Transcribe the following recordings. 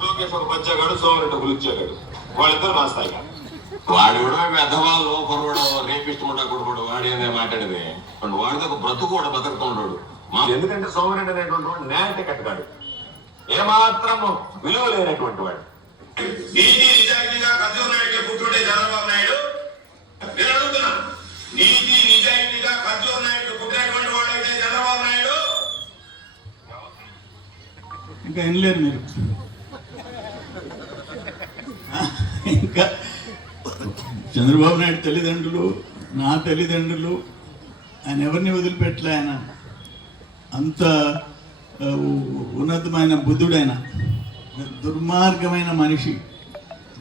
లోకేష్ ఒక బచ్చాగాడు, సోమరెడ్డి ఒక లుచ్చాగాడు, వాళ్ళిద్దరు నా స్థాయి కాదు. వాడు కూడా మెదవాళ్ళు లోపరుడు రేపిస్ట్ ఉంటా కొడుకోడు వాడు ఏందే మాట్లాడేది. వాడితో ఒక బ్రతుకు కూడా బతుకుతున్నాడు. ఎందుకంటే సోమరెడ్డి అనేటువంటి వాడు న్యాయ కట్టగాడు, ఏమాత్రం విలువ లేనటువంటి వాడు. నీతి నిజాయితీగా ఖర్జూర్ నాయుడికి పుత్రుడే చంద్రబాబు నాయుడు. నేను అడుగుతున్నా, నీతి నిజాయితీగా ఖర్జూర్ నాయుడు పుట్టినటువంటి వాడైతే చంద్రబాబు నాయుడు ఇంకా వినలేరు మీరు. ఇంకా చంద్రబాబు నాయుడు తల్లిదండ్రులు, నా తల్లిదండ్రులు, ఆయన ఎవరిని వదిలిపెట్టలే. ఆయన అంత ఉన్నతమైన బుద్ధుడైన, దుర్మార్గమైన మనిషి,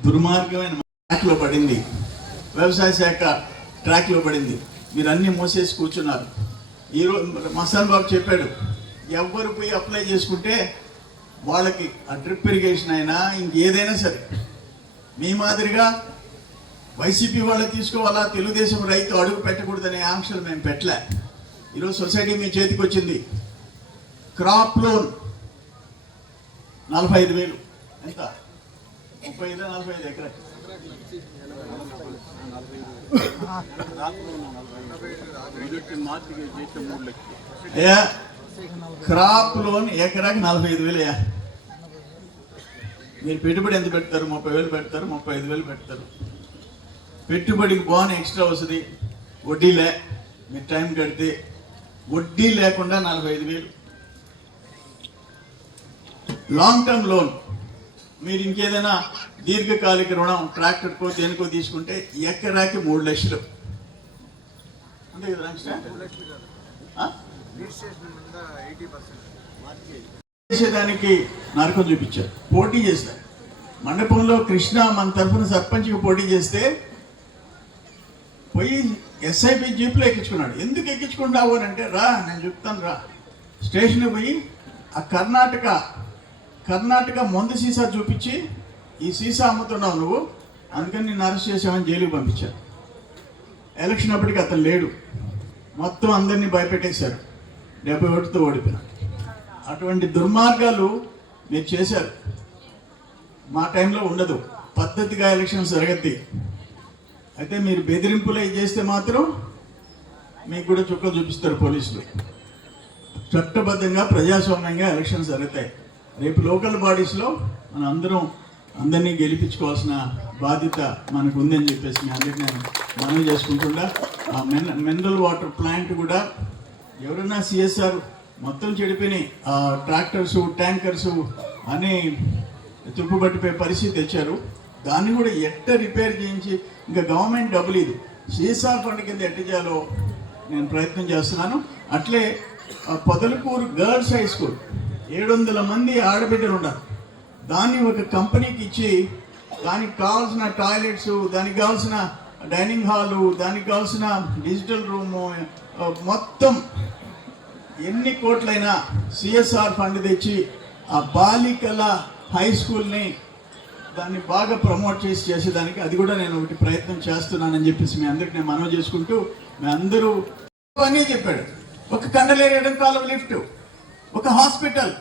దుర్మార్గమైన ట్రాక్లో పడింది. వ్యవసాయ శాఖ ట్రాక్లో పడింది. మీరు అన్నీ మూసేసి కూర్చున్నారు. ఈరోజు మస్తాన్ బాబు చెప్పాడు, ఎవరు పోయి అప్లై చేసుకుంటే వాళ్ళకి ఆ డ్రిప్ ఇరిగేషన్ అయినా ఇంకేదైనా సరే మీ మాదిరిగా వైసీపీ వాళ్ళు తీసుకోవాలా, తెలుగుదేశం రైతు అడుగు పెట్టకూడదనే ఆంక్షలు మేము పెట్టలే. ఈరోజు సొసైటీ మీ చేతికి వచ్చింది. క్రాప్ లోన్ 45,000, ఎంత 35-45 ఎకరా అయ్యా. క్రాప్ లోన్ ఎకరాకి 45,000 అయ్యా. మీరు పెట్టుబడి ఎంత పెడతారు? 30,000 పెడతారు, 35,000 పెడతారు. పెట్టుబడికి బాగా ఎక్స్ట్రా వస్తుంది. వడ్డీలే, మీరు టైం కడితే వడ్డీ లేకుండా 45,000. లాంగ్ టర్మ్ లోన్, మీరు ఇంకేదైనా దీర్ఘకాలిక రుణం ట్రాక్టర్కో దేనికో తీసుకుంటే ఎకరాకి 3 లక్షలు. అంతే కదా? చేసేదానికి నరకం చూపించారు. పోటీ చేస్తారు. మండపంలో కృష్ణ మన తరఫున సర్పంచ్కి పోటీ చేస్తే పోయి ఎస్ఐబి జీప్లో ఎక్కించుకున్నాడు. ఎందుకు ఎక్కించుకుంటావు అని అంటే, రా నేను చెప్తాను రా. స్టేషన్కి పోయి ఆ కర్ణాటక మందు సీసా చూపించి, ఈ సీసా అమ్ముతున్నావు నువ్వు, అందుకని నిన్ను అరెస్ట్ చేసామని జైలుకి పంపించారు. ఎలక్షన్ అప్పటికి అతను లేడు. మొత్తం అందరినీ భయపెట్టేశారు. 70 ఓటుతో ఓడిపోయినాడు. అటువంటి దుర్మార్గాలు మీరు చేశారు. మా టైంలో ఉండదు. పద్ధతిగా ఎలక్షన్ జరగద్ది. అయితే మీరు బెదిరింపులు చేస్తే మాత్రం మీకు కూడా చుక్కలు చూపిస్తారు పోలీసులు. చట్టబద్ధంగా ప్రజాస్వామ్యంగా ఎలక్షన్స్ జరుగుతాయి. రేపు లోకల్ బాడీస్లో మనం అందరినీ గెలిపించుకోవాల్సిన బాధ్యత మనకు ఉందని చెప్పేసి మీ అందరికీ నేను మనవి చేసుకుంటుండా. ఆ మినరల్ వాటర్ ప్లాంట్ కూడా ఎవరైనా సిఎస్ఆర్ మొత్తం చెడిపోయినాయి. ట్రాక్టర్సు, ట్యాంకర్సు అని తుప్పుపట్టిపోయే పరిస్థితి తెచ్చారు. దాన్ని కూడా ఎట్ట రిపేర్ చేయించి, ఇంకా గవర్నమెంట్ డబ్బులు ఇది సిఎస్ఆర్ ఫండ్ కింద ఎట్ట చేయాలో నేను ప్రయత్నం చేస్తున్నాను. అట్లే పొదలకూరు గర్ల్స్ హై స్కూల్ 700 మంది ఆడబిడ్డలు ఉన్నారు. దాన్ని ఒక కంపెనీకి ఇచ్చి దానికి కావాల్సిన టాయిలెట్స్, దానికి కావాల్సిన డైనింగ్ హాలు, దానికి కావాల్సిన డిజిటల్ రూము మొత్తం ఎన్ని కోట్లైనా సిఎస్ఆర్ ఫండ్ తెచ్చి ఆ బాలికల హై స్కూల్ని దాన్ని బాగా ప్రమోట్ చేసేదానికి అది కూడా నేను ఒకటి ప్రయత్నం చేస్తున్నానని చెప్పేసి మీ అందరికి నేను మనవి చేసుకుంటూ, మీ అందరూ అన్నీ చెప్పాడు. ఒక కండలేరు ఎడంకాలం లిఫ్ట్, ఒక హాస్పిటల్,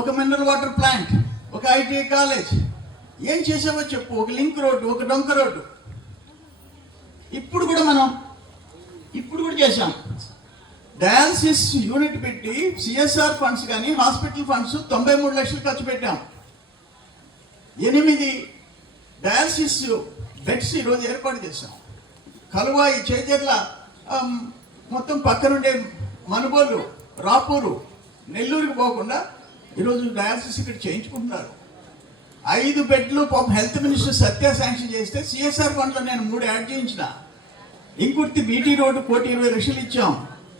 ఒక మినరల్ వాటర్ ప్లాంట్, ఒక ఐటీఐ కాలేజ్. ఏం చేసావో చెప్పు. ఒక లింక్ రోడ్డు, ఒక డొంక రోడ్డు. ఇప్పుడు కూడా చేశాం. డయాలసిస్ యూనిట్ పెట్టి సిఎస్ఆర్ ఫండ్స్ కానీ హాస్పిటల్ ఫండ్స్ 93 లక్షలు ఖర్చు పెట్టాం. 8 డయాలసిస్ బెడ్స్ ఈరోజు ఏర్పాటు చేశాం. కలువాయి, చేజర్ల, మొత్తం పక్కనుండే మనుబోలు, రాపూరు, నెల్లూరుకి పోకుండా ఈరోజు డయాలసిస్ ఇక్కడ చేయించుకుంటున్నారు. 5 బెడ్లు హెల్త్ మినిస్టర్ సత్య శాంక్షన్ చేస్తే సిఎస్ఆర్ ఫండ్లో నేను 3 యాడ్ చేయించిన. ఇంకుర్తి బీటీ రోడ్డు 1,20 లక్షలు ఇచ్చాం.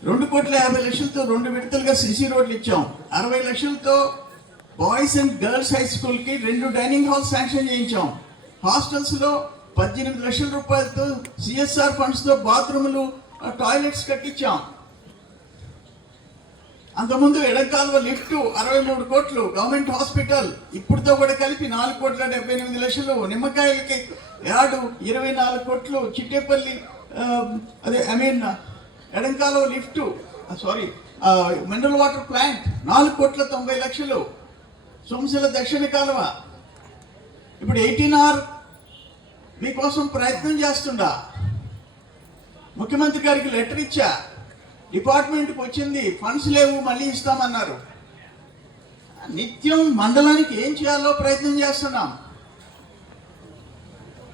2,50 లక్షలతో 2 విడతలుగా సిసి రోడ్లు ఇచ్చాం. 60 లక్షలతో బాయ్స్ అండ్ గర్ల్స్ హై స్కూల్కి 2 డైనింగ్ హాల్స్ శాంక్షన్ చేయించాం. హాస్టల్స్లో 18 లక్షల రూపాయలతో సిఎస్ఆర్ ఫండ్స్తో బాత్రూములు, టాయిలెట్స్ కట్టించాం. అంతకుముందు ఎడంకాలువ లిఫ్ట్ 63 కోట్లు. గవర్నమెంట్ హాస్పిటల్ ఇప్పుడుతో కూడా కలిపి 4,78 లక్షలు. నిమ్మకాయలకి యార్డు 24 కోట్లు. Chittepalli ఎడంకాలువ lift, mineral water plant 4,90 లక్షలు. సోమశిల దక్షిణ కాలువ ఇప్పుడు 18R మీకోసం ప్రయత్నం చేస్తుండా. ముఖ్యమంత్రి గారికి లెటర్ ఇచ్చా, డిపార్ట్మెంట్కి వచ్చింది, ఫండ్స్ లేవు, మళ్ళీ ఇస్తామన్నారు. నిత్యం మండలానికి ఏం చేయాలో ప్రయత్నం చేస్తున్నాం.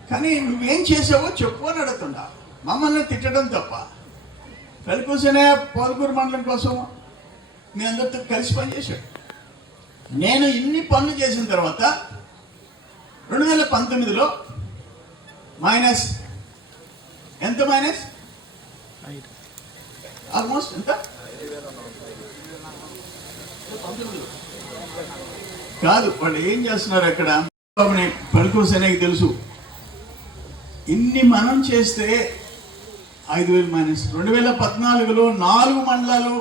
కానీ నువ్వేం చేసావో చెప్పు అని అడుగుతుండా. మమ్మల్ని తిట్టడం తప్ప. కలికూసనే పోలకూరు మండలం కోసం మీ అందరితో కలిసి పనిచేశాడు. నేను ఇన్ని పనులు చేసిన తర్వాత 2019లో మైనస్ ఎంత? మైనస్ ఆల్మోస్ట్ ఎంత? కాదు, వాళ్ళు ఏం చేస్తున్నారు అక్కడ పలుకోసేనకి తెలుసు. ఇన్ని మనం చేస్తే 5,000 మైనస్. 2014లో 4 మండలాలు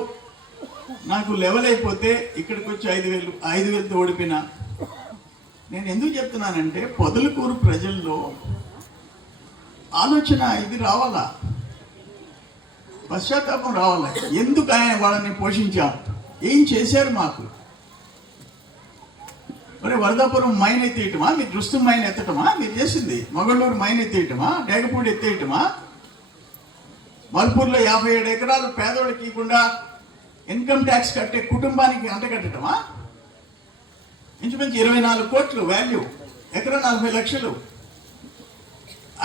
నాకు లెవెల్ అయిపోతే ఇక్కడికి వచ్చి 5,000తో ఓడిపోయినా. నేను ఎందుకు చెప్తున్నానంటే పొదలకూరు ప్రజల్లో ఆలోచన ఇది రావాలా, పశ్చాత్తాపం రావాలా. ఎందుకు వాళ్ళని పోషించాం, ఏం చేశారు మాకు? మరి వరదాపురం మైన్ ఎత్తేయటమా, మీరు దృష్టి మైన్ ఎత్తటమా మీరు చేసింది? మొగళ్ళూరు మైన్ ఎత్తేయటమా, డేగపూడి ఎత్తేయటమా? మల్పూర్లో 57 ఎకరాలు పేదోళ్ళకి ఇవ్వకుండా ఇన్కమ్ ట్యాక్స్ కట్టే కుటుంబానికి అంటగట్టడమా? ఇంచుమించు 24 కోట్లు వాల్యూ, ఎకరా 40 లక్షలు.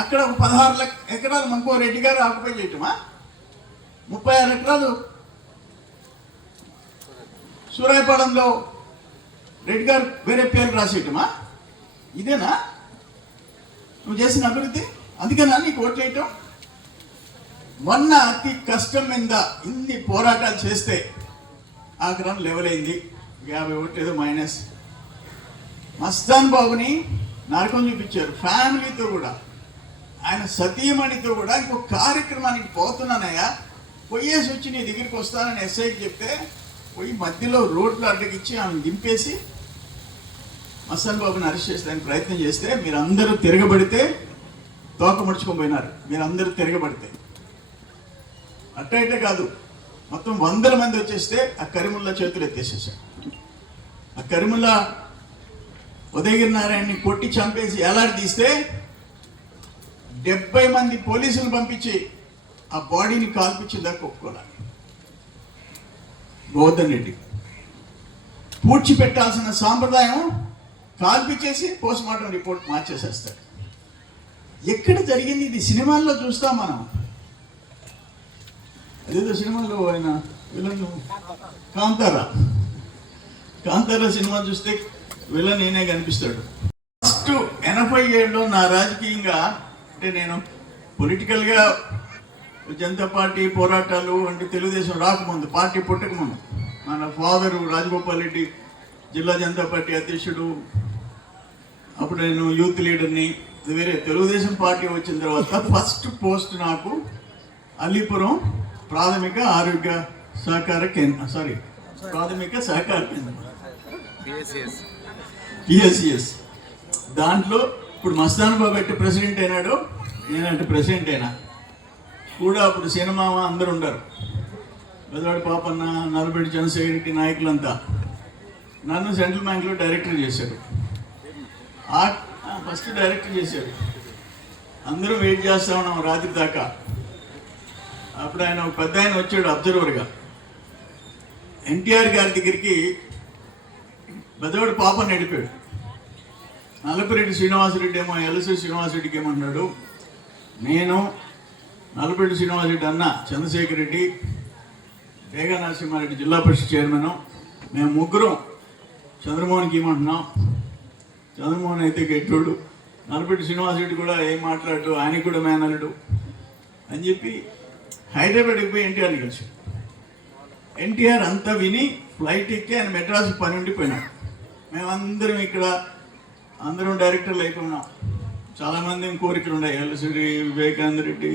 అక్కడ 16 ఎకరాలు మంకో రెడ్డి గారు ఆక్యుపై చేయటమా? 36 ఎకరాలు సూరాయపాడంలో రెడ్డి గారు వేరే పేరు రాసేయటమా? ఇదేనా నువ్వు చేసిన అభివృద్ధి? అందుకేనా నీకు ఓట్లు వేయటం? మొన్న అతి కష్టం మీద ఇన్ని పోరాటాలు చేస్తే ఆగ్రహం లెవెల్ అయింది. 50 ఓట్లు ఏదో మైనస్. మస్తాన్ బాబుని నరకం చూపించారు, ఫ్యామిలీతో కూడా, ఆయన సతీమణితో కూడా. ఇంకొక కార్యక్రమానికి పోతున్నానయ్యా, పోయేసి వచ్చి నీ దగ్గరికి వస్తానని ఎస్ఐకి చెప్తే పోయి మధ్యలో రోడ్లు అడ్డగిచ్చి ఆమెను దింపేసి మస్తాన్ బాబుని అరెస్ట్ చేసేదానికి ప్రయత్నం చేస్తే మీరందరూ తిరగబడితే తోక ముడుచుకొని పోయినారు. మీరందరూ తిరగబడితే అట్టే కాదు, మొత్తం 100 మంది వచ్చేస్తే ఆ కరీముల్లా చేతులు ఎత్తేసేసాడు. ఆ కరీముల్లా ఉదయగిరి నారాయణని కొట్టి చంపేసి ఎలాడి తీస్తే 70 మంది పోలీసులు పంపించి ఆ బాడీని కాల్పించిందాక ఒప్పుకోవాలి. గోవర్ధన్ రెడ్డి పూడ్చిపెట్టాల్సిన సాంప్రదాయం కాల్పించేసి పోస్ట్ మార్టం రిపోర్ట్ మార్చేసేస్తాడు. ఎక్కడ జరిగింది ఇది? సినిమాల్లో చూస్తాం మనం. అదేదో సినిమాలో ఆయన విలన్ కాంతారా సినిమా చూస్తే విలన్ నేనే కనిపిస్తాడు. ఫస్ట్ 87లో నా రాజకీయంగా, అంటే నేను పొలిటికల్గా జనతా పార్టీ పోరాటాలు అంటే తెలుగుదేశం రాకముందు, పార్టీ పుట్టకముందు, మన ఫాదరు రాజగోపాల్ రెడ్డి జిల్లా జనతా పార్టీ అధ్యక్షుడు, అప్పుడు నేను యూత్ లీడర్ని. వేరే తెలుగుదేశం పార్టీ వచ్చిన తర్వాత ఫస్ట్ పోస్ట్ నాకు అలీపురం ప్రాథమిక ఆరోగ్య సహకార కేంద్రం, ప్రాథమిక సహకార కేంద్రం పిఎస్సిఎస్. దాంట్లో ఇప్పుడు మస్తాన్ బాబు ఎట్టి ప్రెసిడెంట్ అయినాడు, నేనంటే ప్రెసిడెంట్ అయినా కూడా. అప్పుడు సినిమామ అందరు ఉండరు, పెద్దవాడి పాపన్న, నలబెట్టి చంద్రశేఖర్ రెడ్డి నాయకులంతా. నన్ను సెంట్రల్ బ్యాంక్లో డైరెక్టర్ చేశారు. ఫస్ట్ డైరెక్టర్ చేశారు. అందరూ వెయిట్ చేస్తా ఉన్నాం రాత్రి దాకా. అప్పుడు ఆయన ఒక పెద్ద ఆయన వచ్చాడు అబ్జర్వర్గా. ఎన్టీఆర్ గారి దగ్గరికి పెద్దవాడు పాపని నడిపాడు. నల్లపురెడ్డి శ్రీనివాసరెడ్డి ఏమో ఎల్ఎస్సి శ్రీనివాసరెడ్డికి ఏమన్నాడు, నేను నల్లపురెడ్డి శ్రీనివాసరెడ్డి అన్న, చంద్రశేఖర్ రెడ్డి, రేగా నరసింహారెడ్డి జిల్లా పరిషత్ చైర్మన్, మేము ముగ్గురం చంద్రమోహన్కి ఏమంటున్నాం. చంద్రమోహన్ అయితే గెట్టోడు, నల్లపురెడ్డి శ్రీనివాసరెడ్డి కూడా ఏం మాట్లాడు, ఆయనకి కూడా మేనల్లుడు అని చెప్పి హైదరాబాద్కి పోయి ఎన్టీఆర్ని కలిసి, ఎన్టీఆర్ అంతా విని ఫ్లైట్ ఎక్కి ఆయన మెడ్రాస్ పని ఉండిపోయినాడు. మేమందరం ఇక్కడ అందరం డైరెక్టర్లు అయిపోయినాం. చాలామంది కోరికలు ఉన్నాయి. ఎల్ఎస్డి వివేకానంద రెడ్డి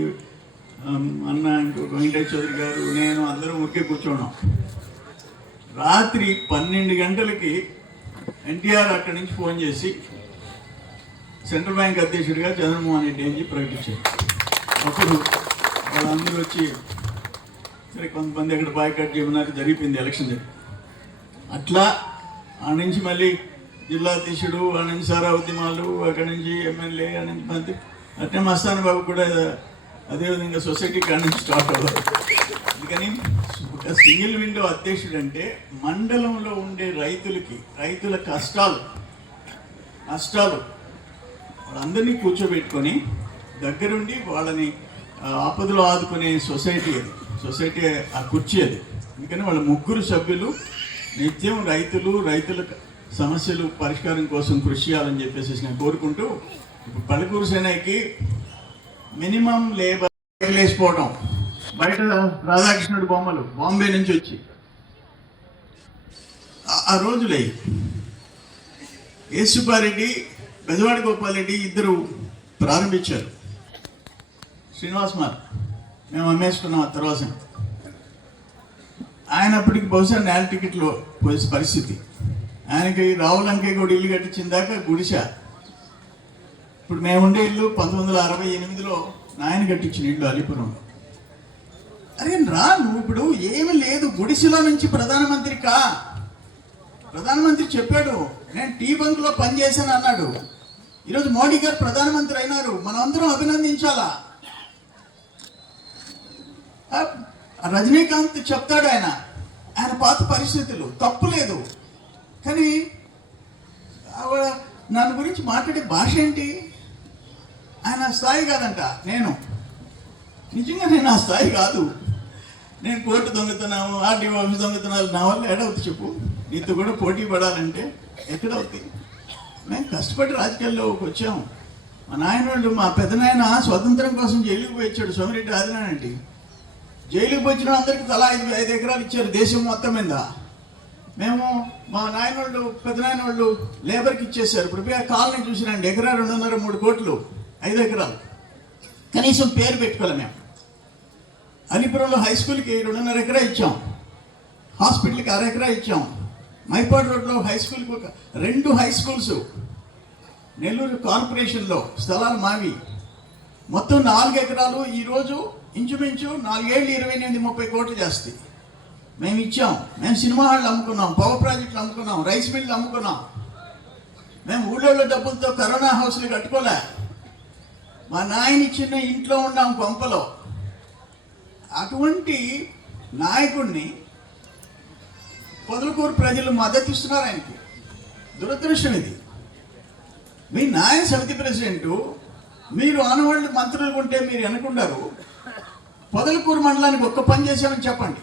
అన్న, ఇంకొక వెంకటేశ్వర చౌదరి గారు, నేను అందరం ఒకే కూర్చున్నాం. రాత్రి 12 గంటలకి ఎన్టీఆర్ అక్కడి నుంచి ఫోన్ చేసి సెంట్రల్ బ్యాంక్ అధ్యక్షుడిగా చంద్రమోహన్ రెడ్డి అని ప్రకటించారు. అప్పుడు వాళ్ళందరూ వచ్చి సరే కొంతమంది అక్కడ బాయ్కాట్ చేయమన్నారు, జరిగిపోయింది ఎలక్షన్ జరిగి. అట్లా ఆ నుంచి మళ్ళీ జిల్లా అధ్యక్షుడు, అక్కడి నుంచి సారా ఉద్యమాలు, అక్కడి నుంచి ఎమ్మెల్యే, అక్కడి నుంచి మంత్రి, అట్నే మస్తాన్ బాబు కూడా అదేవిధంగా సొసైటీ కాడి నుంచి స్టార్ట్ అవ్వాలి. అందుకని ఒక సింగిల్ విండో అధ్యక్షుడు అంటే మండలంలో ఉండే రైతుల కష్టాలు వాళ్ళందరినీ కూర్చోబెట్టుకొని దగ్గరుండి వాళ్ళని ఆపదలో ఆదుకునే సొసైటీ ఆ కుర్చీ అది. అందుకని వాళ్ళ ముగ్గురు సభ్యులు నిత్యం రైతుల సమస్యలు పరిష్కారం కోసం కృషి చేయాలని చెప్పేసి నేను కోరుకుంటూ, ఇప్పుడు పలుకూరు సేనకి మినిమం లేబర్ లేచిపోవడం, బయట రాధాకృష్ణుడి బొమ్మలు బాంబే నుంచి వచ్చి ఆ రోజులే యేసుపారెడ్డి, బెజవాడ గోపాల్ రెడ్డి ఇద్దరు ప్రారంభించారు. శ్రీనివాస్ మార్ మేము అమ్మేసుకున్నాం ఆ తర్వాత. ఆయన అప్పటికి బహుశా నేల టికెట్లో పోయే పరిస్థితి. ఆయనకి రావులంకే కూడా ఇల్లు కట్టించిన దాకా గుడిస. ఇప్పుడు మేము ఉండే ఇల్లు 1968లో నాయన కట్టించిన ఇల్లు అలీపురంలో. అరే నువ్వు ఇప్పుడు ఏమి లేదు, గుడిసెలో నుంచి ప్రధానమంత్రి చెప్పాడు, నేను టీ బంక్లో పనిచేశాను అన్నాడు. ఈరోజు మోడీ గారు ప్రధానమంత్రి అయినారు, మనం అందరం అభినందించాలా. రజనీకాంత్ చెప్తాడు ఆయన పాత పరిస్థితులు తప్పు లేదు, కానీ నన్ను గురించి మాట్లాడే భాష ఏంటి, ఆయన స్థాయి కాదంట. నిజంగా నేను ఆ స్థాయి కాదు. నేను కోర్టు దొంగతున్నాము, ఆర్డీఓ ఆఫీస్ దొంగతనాలు నా వల్ల ఎడవుతుంది చెప్పు. నీతో కూడా పోటీ పడాలంటే ఎక్కడవుతాయి? మేము కష్టపడి రాజకీయాల్లోకి వచ్చాము. మా నాయనోళ్ళు, మా పెద్దనాయన స్వతంత్రం కోసం జైలుకి పోయి వచ్చాడు, సోమిరెడ్డి ఆదినానంటే. జైలుకి వచ్చిన అందరికి తలా 5 ఎకరాలు ఇచ్చారు దేశం మొత్తం మీద. మేము మా నాయనోళ్ళు, పెద్దనాయన వాళ్ళు లేబర్కి ఇచ్చేసారు. ఇప్పుడు కాలనీ చూసినండి, ఎకరా 2.5-3 కోట్లు, 5 ఎకరాలు కనీసం పేరు పెట్టుకోలే. మేము అలీపురంలో హై స్కూల్కి 2.5 ఎకరా ఇచ్చాం, హాస్పిటల్కి 1/2 ఎకరా ఇచ్చాం. మైపాడు రోడ్లో హై స్కూల్కి 2 హై స్కూల్స్, నెల్లూరు కార్పొరేషన్లో స్థలాలు మావి. మొత్తం 4 ఎకరాలు ఈరోజు ఇంచుమించు 4 ఏళ్ళు 28-30 కోట్లు చేస్తాయి. మేము ఇచ్చాం. మేము సినిమా హాళ్ళు అమ్ముకున్నాం, పవర్ ప్రాజెక్టులు అమ్ముకున్నాం, రైస్ మిల్లు అమ్ముకున్నాం. మేము ఊళ్ళో డబ్బులతో కరోనా హౌస్లు కట్టుకోలే. మా నాయన ఇచ్చిన ఇంట్లో ఉన్నాం కొంపలో. అటువంటి నాయకుడిని పొదలకూరు ప్రజలు మద్దతు ఇస్తున్నారు ఆయనకి. దురదృష్టం ఇది. మీ నాయన సమితి ప్రెసిడెంటు, మీరు ఆనవాళ్ళు మంత్రులు ఉంటే మీరు అనుకున్నారు పొదలకూరు మండలానికి ఒక్క పని చేశామని చెప్పండి.